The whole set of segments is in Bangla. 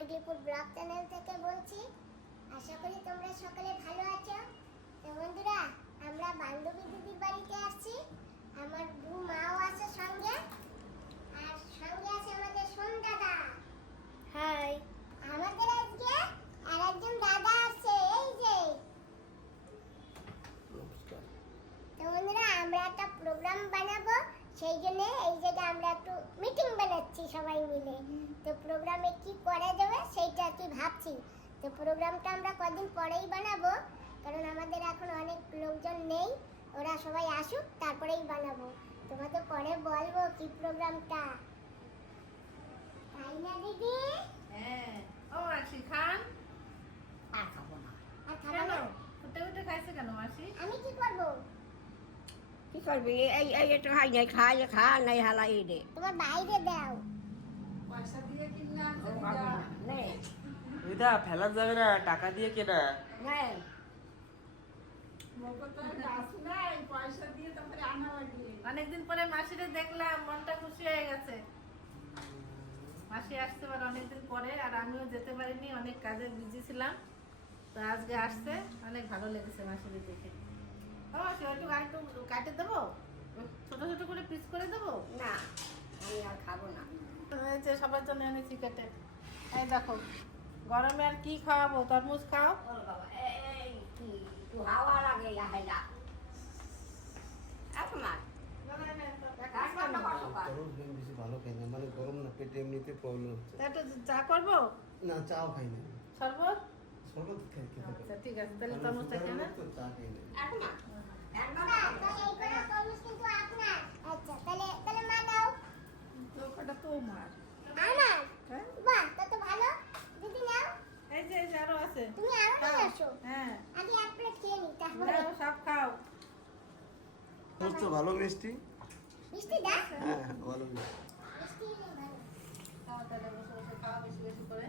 ডিগ্রিপুর ব্লগ চ্যানেল থেকে বলছি আশা করি তোমরা সকলে ভালো আছো। তো বন্ধুরা আমরা বান্ধবী দিদির বাড়িতে আসছি। আমার দু মাও আছে সঙ্গে আর সঙ্গে আছে আমাদের সোন দাদা। হাই। আমাদের আজকে আর একজন দাদা আছে এই যে। নমস্কার। তো বন্ধুরা আমরা একটা প্রোগ্রাম বানাবো। সেই জন্য এই জায়গায় আমরা একটু মিটিং বানাচ্ছি সবাই মিলে। তো প্রোগ্রামে কি করা যাবে সেইটা আর কি ভাবছি তো প্রোগ্রামটা আমরা কদিন পরেই বানাবো কারণ আমাদের এখন অনেক লোকজন নেই ওরা সবাই আসুক তারপরেই বানাবো। তোমাকে পরে বলব কি প্রোগ্রামটা তাই না দিদি? হ্যাঁ। ও মাসি খান? আর খাব না। আর খাব না? ফুটে ফুটে খাইছে কেন মাসি? আমি কি করব? কি করবি এই এই একটু খাই নাই খাই খা নাই হালাই দে তোমার বাইরে দাও পয়সা দিয়ে কিনে নে দিদা ফেলার যাবে না টাকা দিয়ে কেনা নে অনেকদিন পরে মাসিরে দেখলাম মনটা খুশি হয়ে গেছে। মাসি আসতে পারে অনেকদিন পরে আর আমিও যেতে পারিনি অনেক কাজে বিজি ছিলাম। তো আজকে আসছে অনেক ভালো লেগেছে মাসিরে দেখে। মাসি একটু একটু কাটে দেবো? ছোট ছোট করে পিস করে দেবো? না আমি আর খাব না। এই যে সবার জন্য এনেছি কেটে এই দেখো গরমে আর কি খাওয়াবো? তরমুজ খাও। হাওয়া লাগে আপনার ভালো খাই না মানে গরম না পেটে এমনিতে প্রবলেম হচ্ছে। চা করব? না চাও খাই না। শরবত? শরবত খাই আচ্ছা ঠিক আছে তাহলে তরমুজটা কেনা তো না আপনার একদম না, তাহলে এই কটা তরমুজ কিন্তু আপনার। আচ্ছা, তাহলে তাহলে মা দাও। ওটা তোমার আমার? হ্যাঁ বাহ, তা তো ভালো। দিদি নাও, এই যে আরও আছে তুমি আরও নিয়ে আসো। হ্যাঁ আগে এক প্লেট খেয়ে নিই, তারপরে। সব খাও তো ভালো মিষ্টি মিষ্টি দাও? হ্যাঁ ভালো মিষ্টি মিষ্টি ভালো। খাওয়া বেশি বেশি করে খাইতে গেলে ঝামেলা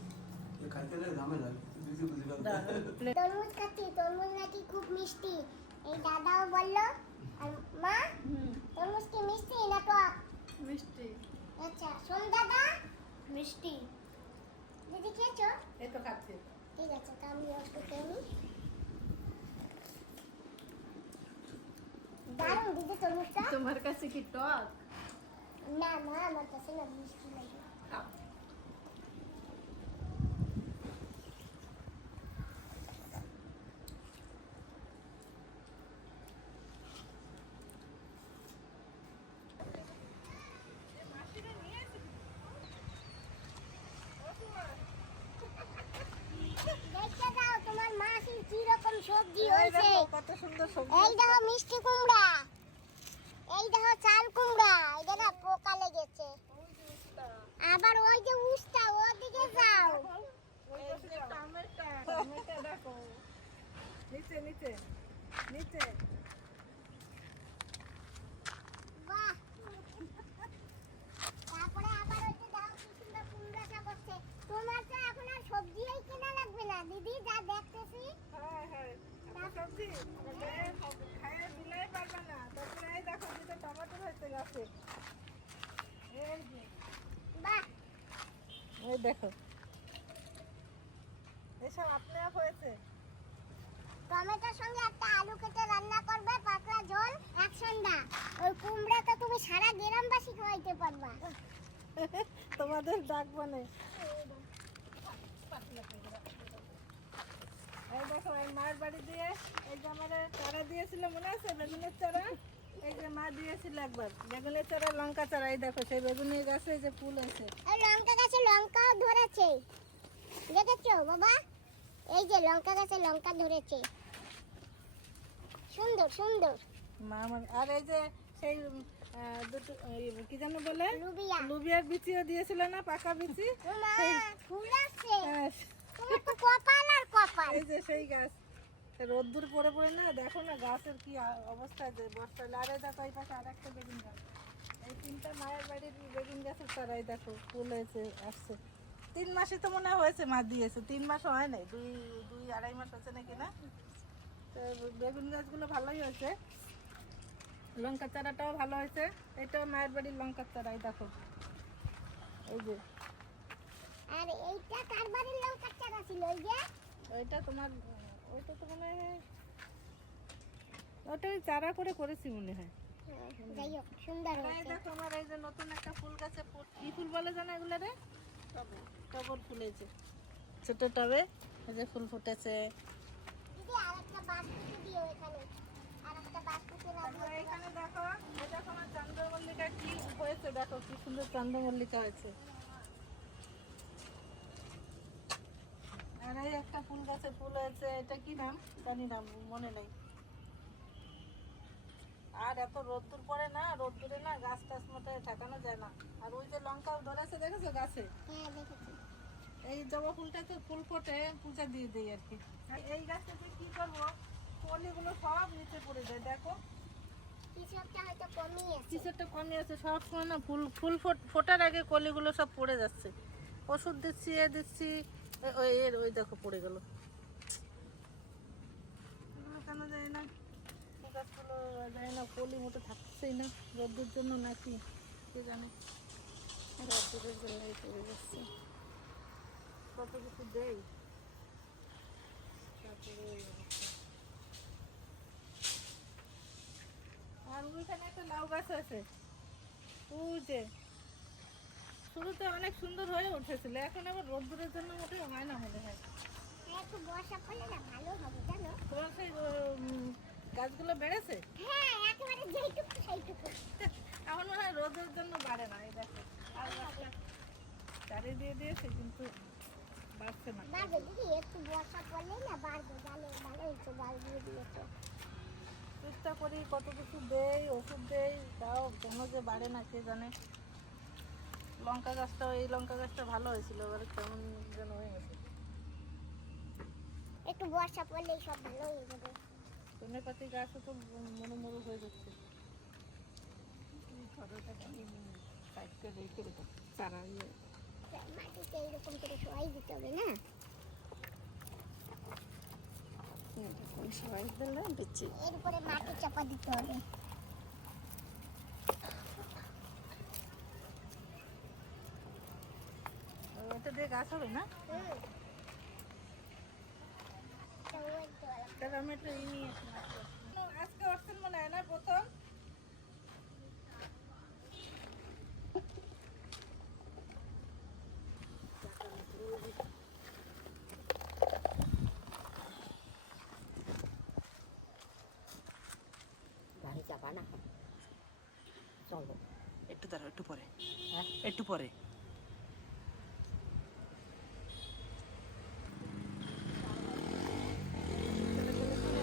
বুঝি বুঝি দাও, প্লেট তরমুজ খাচ্ছি, তরমুজ নাকি খুব মিষ্টি। এই দাদাও বলল। আর মা, হুম তরমুজ কি মিষ্টি না টক? মিষ্টি আচ্ছা, শোন দাদা, মিষ্টি। দিদি খেয়েছো? এই তো খাচ্ছি ঠিক আছে, তা আমি খেয়ে নিই। দারুণ দিদি তরমুজটা তোমার কাছে কি টক না না আমার কাছে না মিষ্টি লাগে খাও দেখতে দাও তোমার মাসির কি রকম সবজি এই হয়েছে। দেখো কত সুন্দর সবজি এই দেখো মিষ্টি কুমড়া। এই দেখো চাল কুমড়া। এটা না পোকা লেগেছে। আবার ওই যে উস্তা ওদিকে যাও। এই টমেটো টমেটো দেখো। নিচে নিচে নিচে বাহ তারপরে আবার ওই যে দাও কি সুন্দর কুমড়া শাক হচ্ছে তোমার তো এখন আর সবজিই কেনা লাগবে না দিদি যা দেখতেছি হ্যাঁ হ্যাঁ না দেখো টমেটো হয়েছে গাছে এই যে বাহ। এই দেখো। এসব আপনি আপ হয়েছে? টমেটোর সঙ্গে একটা আলু কেটে রান্না করবে পাতলা ঝোল এক সন্ধ্যা। ওই কুমড়াটা তুমি সারা গ্রামবাসী খাওয়াইতে পারবা। তোমাদের ডাক বনে এই দেখো এই মায়ের বাড়ি দিয়ে এই যে আমার চারা দিয়েছিল মনে আছে? বেগুনের চারা? এই যে মা দিয়েছিল একবার। বেগুনের চারা লঙ্কা চারা এই দেখো সেই বেগুনের গাছে এই যে ফুল আর লঙ্কা গাছে লঙ্কাও ধরেছে। দেখেছ বাবা? এই যে লঙ্কা গাছে লঙ্কা ধরেছে। সুন্দর সুন্দর। মা আর এই যে সেই দুটো কি যেন বলে? লুবিয়া। লুবিয়ার বিচিও দিয়েছিল না পাকা বিচি? ফুল আসছে হ্যাঁ, তোমার তো যে সেই গাছ। রোদ্দুর পড়ে পড়ে না, দেখো না গাছের কি অবস্থা যে বর্ষায় আরে দেখো, এই পাশে আর একটা বেগুন গাছ। এই তিনটা মায়ের বাড়ির বেগুন গাছের তারাই দেখো, ফুল হয়েছে, আসছে। তিন মাসে তো মনে হয় হয়েছে, মা দিয়েছে। তিন মাস হয় নাই, দুই দুই আড়াই মাস হচ্ছে নাকি না? তো বেগুন গাছগুলো ভালোই হয়েছে। লঙ্কা চারাটাও ভালো হয়েছে। এটাও মায়ের বাড়ির লঙ্কার চারাই, দেখো। এই যে আর এইটা কার বাড়ির লঙ্কার চারা ছিল ওই যে? ওইটা তোমার ওইটা তো মনে হয় ওটা ওই চারা করে করেছি মনে হয়। যাই হোক সুন্দর এই হয়েছে। দেখো এই যে নতুন একটা ফুল গাছে ফুল কি ফুল বলে জানো এগুলো রে? টগর ফুলেছে ছোট টবে এই যে ফুল ফুটেছে। দিদি আর একটা বাস্কেটে দিও এখানে। দেখো চন্দ্রমল্লিকা কি হয়েছে দেখো কি সুন্দর চন্দ্রমল্লিকা হয়েছে। আর এই একটা ফুল গাছে ফুল হয়েছে। এটা কি নাম? জানি না মনে নেই। আর এত রোদ্দুর পড়ে না রোদ্দুরে না গাছ টাছ মতো ঠেকানো যায় না। আর ওই যে লঙ্কা ধরেছে দেখেছ গাছে? হ্যাঁ এই জবা ফুলটা তো ফুল ফোটে পূজা দিয়ে দিই আর কি। এই গাছটাতে কি করব? কলিগুলো সব নিচে পড়ে যায় দেখো। কমে আছে সব সময় না ফুল ফুল ফোট- ফোটার আগে কলিগুলো সব পড়ে যাচ্ছে। ওষুধ দিচ্ছি এ দিচ্ছি ওই এর ওই দেখো পড়ে গেল। কেন যায় না। গাছগুলো যায় না কলি মোটে থাকছেই না রোদ্দুর জন্য নাকি কে জানে। রোদ্দুরের জন্যই পড়ে যাচ্ছে। কত কিছু দেই তারপরে আর ওইখানে একটা লাউ গাছ আছে। যে শুরুতে অনেক সুন্দর হয়ে উঠেছিল এখন আবার রোদ্দুরের জন্য মোটেই হয় না মনে হয়। একটু বর্ষা পড়লে না ভালো হবে জানো? তোমার সেই গাছগুলো বেড়েছে? হ্যাঁ একেবারে যেইটুকু সেইটুকু। আমার মনে হয় রোদের জন্য বাড়ে না এই দেখো। আর চারি দিয়ে দিয়েছে কিন্তু বাড়ছে না। বাড়বে দিদি একটু বর্ষা পড়লে না বাড়বে ভালো ভালো হয়েছে ডাল দিয়ে দিয়েছে। চেষ্টা করি কত কিছু দেই ওষুধ দেই তাও কেন যে বাড়ে না কে জানে? লঙ্কা গাছটা এই লঙ্কা গাছটা ভালো হয়েছিল এবারে কেমন যেন হয়ে গেছে। একটু বর্ষা পড়লেই সব ভালো হয়ে যাবে। ধনে পাতি গাছও তো মরু মরু হয়ে যাচ্ছে। করে চারা মাটিতে সবাই দিতে হবে না? সবাই দিলে দিচ্ছি এর উপরে মাটি চাপা দিতে হবে। ওটা দিয়ে গাছ হবে না? নিয়ে। আজকে আসছেন মনে হয় না প্রথম? না। চলো। একটু দাঁড়াও একটু পরে। একটু পরে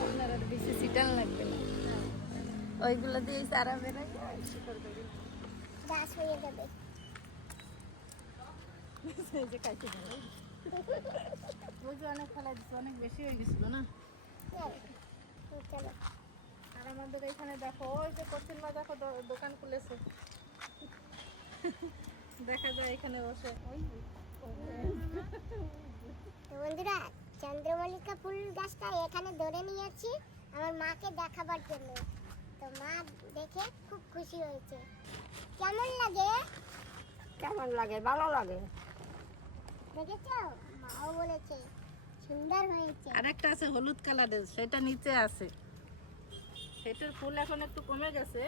আপনার আর বেশি সিটান লাগবে না ওইগুলো দিয়ে চারা বেরোয় হয়ে যাবে। অনেক ফেলা দিচ্ছে অনেক বেশি হয়ে গেছিল না? হ্যাঁ, চলো আর আমাদের এখানে দেখো ওই যে মা দেখো দোকান খুলেছে। দেখা যায় এখানে বসে। বন্ধুরা চন্দ্রমল্লিকা ফুল গাছটা এখানে ধরে নিয়েছি আমার মাকে দেখাবার জন্য। তো মা দেখে খুব খুশি হয়েছে। কেমন লাগে? কেমন লাগে? ভালো লাগে। দেখেছ? মাও বলেছে সুন্দর হয়েছে। আর একটা আছে হলুদ কালারের সেটা নিচে আছে। সেটার ফুল এখন একটু কমে গেছে।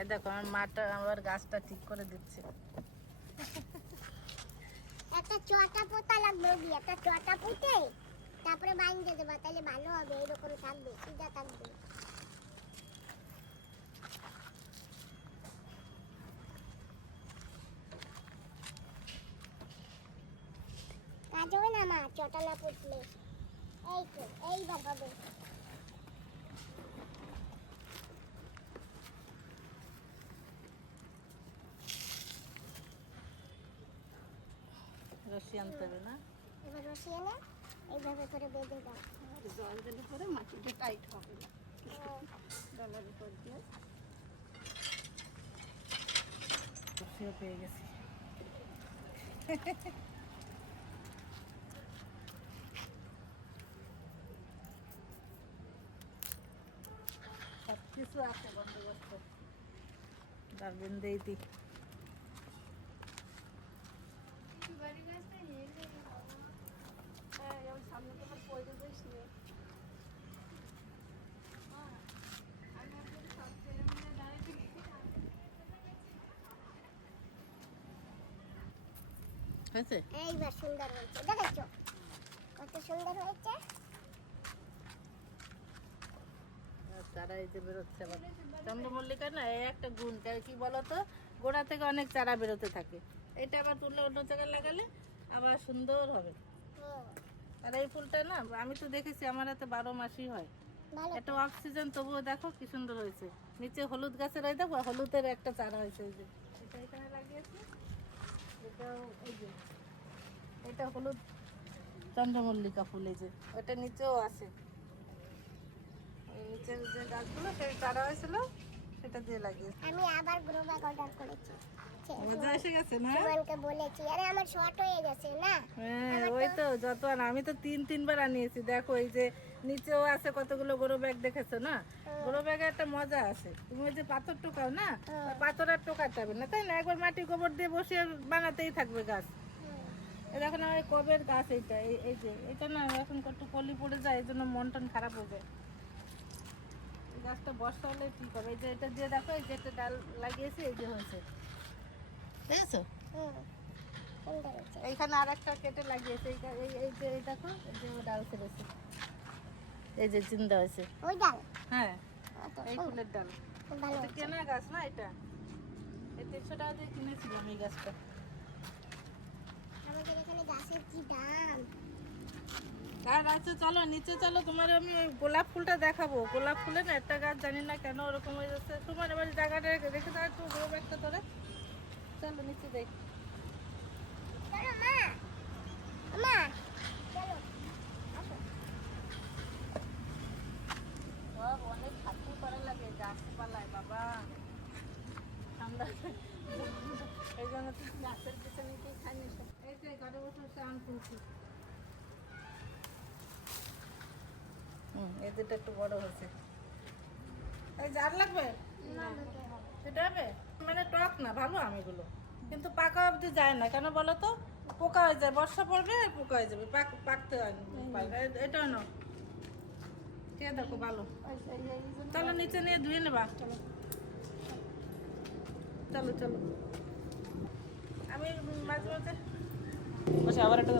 এ দেখো আমার মাটা আবার গাছটা ঠিক করে দিচ্ছে। একটা চটা পোতা লাগবে একটা চটা পুঁতে? তারপরে বাইন্দে দেবা তাহলে ভালো হবে এরকম থাকবে সিধা থাকবে। কাজ হবে না মা? চটা না পুতলে। এই তো এইবার হবে রশি আনতে হবে না? এবার রসি এনে এইভাবে করে বেঁধে দাও। জল দিলে পরে মাটিটা টাইট হবে না। জলের উপর দিয়ে। পেয়ে গেছি। সব কিছু আছে বন্দোবস্ত। ডালবেন দিয়ে দিই। হয়েছে? এইবার সুন্দর হয়েছে দেখেছ কত সুন্দর হয়েছে? চারা এই যে বেরোচ্ছে চন্দ্রমল্লিকা না এই একটা গুণ তা- কি বলতো? গোড়া থেকে অনেক চারা বেরোতে থাকে। এটা আবার তুললে অন্য জায়গায় লাগালে আবার সুন্দর হবে। আর এই ফুলটা না আমি তো দেখেছি আমার হাতে বারো মাসই হয়। একটা অক্সিজেন তবুও দেখো কি সুন্দর হয়েছে। নিচে হলুদ গাছের এই দেখো হলুদের একটা চারা হয়েছে এই যে এটা এখানে লাগিয়েছি এটাও এই যে এটা হলুদ চন্দ্রমল্লিকা ফুল এই যে। ওটা নিচেও আছে। ওই নিচের যে গাছগুলো সেই চারা হয়েছিল সেটা দিয়ে লাগিয়েছি। আমি আবার গ্রো ব্যাগ অর্ডার করেছি। মজা এসে গেছে না? সুমনকে বলেছি। আরে আমার শর্ট হয়ে গেছে না? হ্যাঁ ওই তো যত আমি তো তিন তিনবার আনিয়েছি। দেখো এই যে নিচেও আছে কতগুলো গরু ব্যাগ দেখেছ না? গরু ব্যাগে একটা মজা আছে। তুমি ওই যে পাথর টোকাও না? পাথর আর টোকাতে হবে না তাই না? একবার মাটি গোবর দিয়ে বসিয়ে বানাতেই থাকবে গাছ। এই দেখো না ওই কবের গাছ এইটা এই যে এটা না এখন একটু কলি পড়ে যায় এই জন্য মন টন খারাপ হয়ে যায়। গাছটা বর্ষা হলে ঠিক হবে এই যে এটা দিয়ে দেখো এই যে একটা ডাল লাগিয়েছি এই যে হয়েছে। দেখেছ? এইখানে আর একটা কেটে লাগিয়েছে এই যে এই দেখো এই যে ডাল ছেড়েছে এই যে জিন্দা হয়েছে। ওই ডাল। হ্যাঁ। এই ফুলের ডাল। খুব ভালো এটা কেনা গাছ না এটা? এই তিনশো টাকা দিয়ে কিনেছিলাম এই গাছটা। আমাদের এখানে গাছের কি দাম? আর আচ্ছা চলো নিচে চলো তোমার আমি গোলাপ ফুলটা দেখাবো। গোলাপ ফুলে না একটা গাছ জানি না কেন ওরকম হয়ে যাচ্ছে। তোমার এবার জায়গাটা রেখে দাও একটু বড় একটা ধরে। চলো নিচে দেখ মা। মা চলো সব অনেক খাটনি করা লাগে গাছপালায় বাবা এই জন্য খাই এই বসে হুম একটু বড় হয়েছে এই জার লাগবে সেটা হবে মানে টক না ভালো আম এগুলো কিন্তু পাকা অবধি যায় না কেন বলো তো পোকা হয়ে যায় বর্ষা পড়বে আর পোকা হয়ে যাবে পাক পাকতে হয় এটাও না দেখো ভালো চলো নিচে নিয়ে ধুয়ে নেবা। চলো চলো। আমি মাঝে মাঝে আচ্ছা আবার একটা।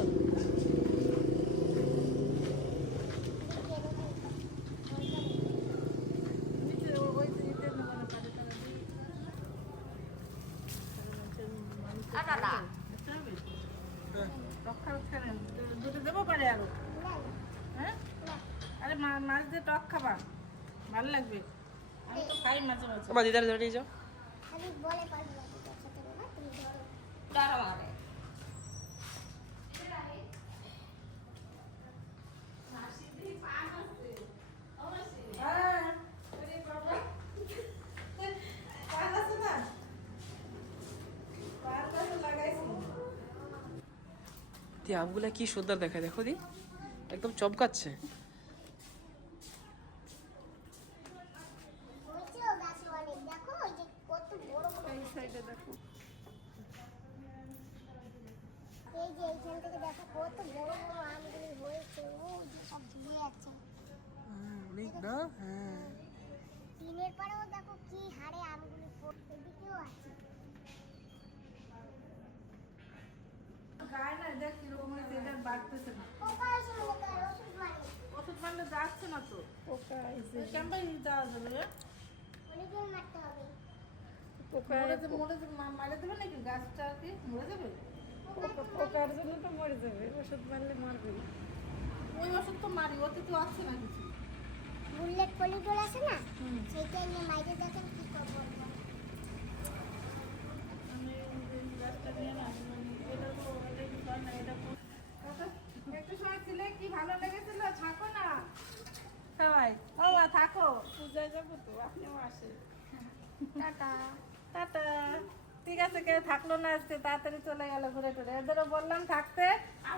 দুটো দেবো পারে আরও। হ্যাঁ? আরে মাছ দিয়ে টক খাবা। ভালো লাগবে। আমি তো খাই মাঝে মাঝে। দিদার ধরে নিয়ে যাও। আমি বলে পারব না তোর সাথে বাবা তুমি ধরো। হ্যাঁ। আমগুলা কি সুন্দর দেখায় দেখো দি। একদম চমকাচ্ছে হয়েছেও গাছে অনেক দেখো ওই যে কত বড় বড় এই সাইডে দেখো এই যে এইখান থেকে দেখো কত বড় বড় আমগুলি হয়েছে ও যে সব ঝুলে আছে অনেক না হ্যাঁ দিনের পরেও দেখো কি হারে আমগুলি পড়- এদিকেও আছে গায়ে না দেখ কীরকম হয়েছে এটা বাড়তেছে না। পোকা ওষুধ মারলে যাচ্ছে না তো। ক্যাম্পাই যাওয়া যাবে মারতে হবে মরে মরে দেবে নাকি গাছটা কি? মরে যাবে? পোকার জন্য তো মরে যাবে ওষুধ মারলে মরবে। ওই ওষুধ তো মারি ওতে তো আছে না কিছু। বুলেট পলিডোল আছে না? সেইটা নিয়ে মাইরে দেখেন কি করব আমি এই গাছটা নিয়ে না মানে এটা তো এটা কি করে না এটা তো- এটা- একটু সময় ছিলে কি ভালো লেগেছিল থাকো না সবাই ও মা, পূজায় যাব তো আপনিও আসেন টাটা। টাটা। ঠিক আছে কেউ থাকল না আজকে তাড়াতাড়ি চলে গেল ঘুরে টুরে এদেরও বললাম থাকতে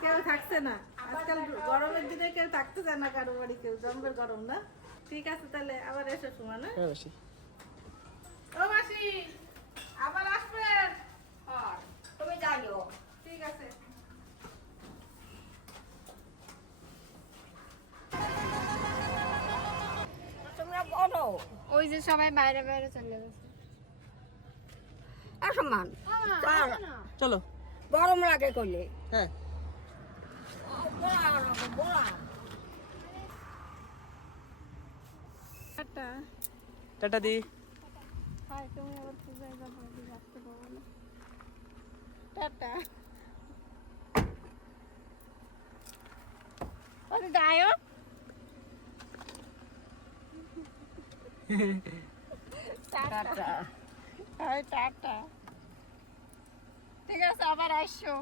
কেউ থাকছে না আজকাল গরমের দিনে কেউ থাকতে চায় না কারও বাড়ি কেউ জম্বের গরম না ঠিক আছে তাহলে আবার এসো সময় না ও মাসি ওই যে সবাই বাইরে বাইরে চলে গেছে। অসম্মান চলো। গরম লাগে করলে হ্যাঁ। টাটা। টাটা দি। হাই তুমি আবার পূজায় যাব? রাখতে পারব না। টাটা। টাটা। Hi tata. ঠিক আছে আবার আসছো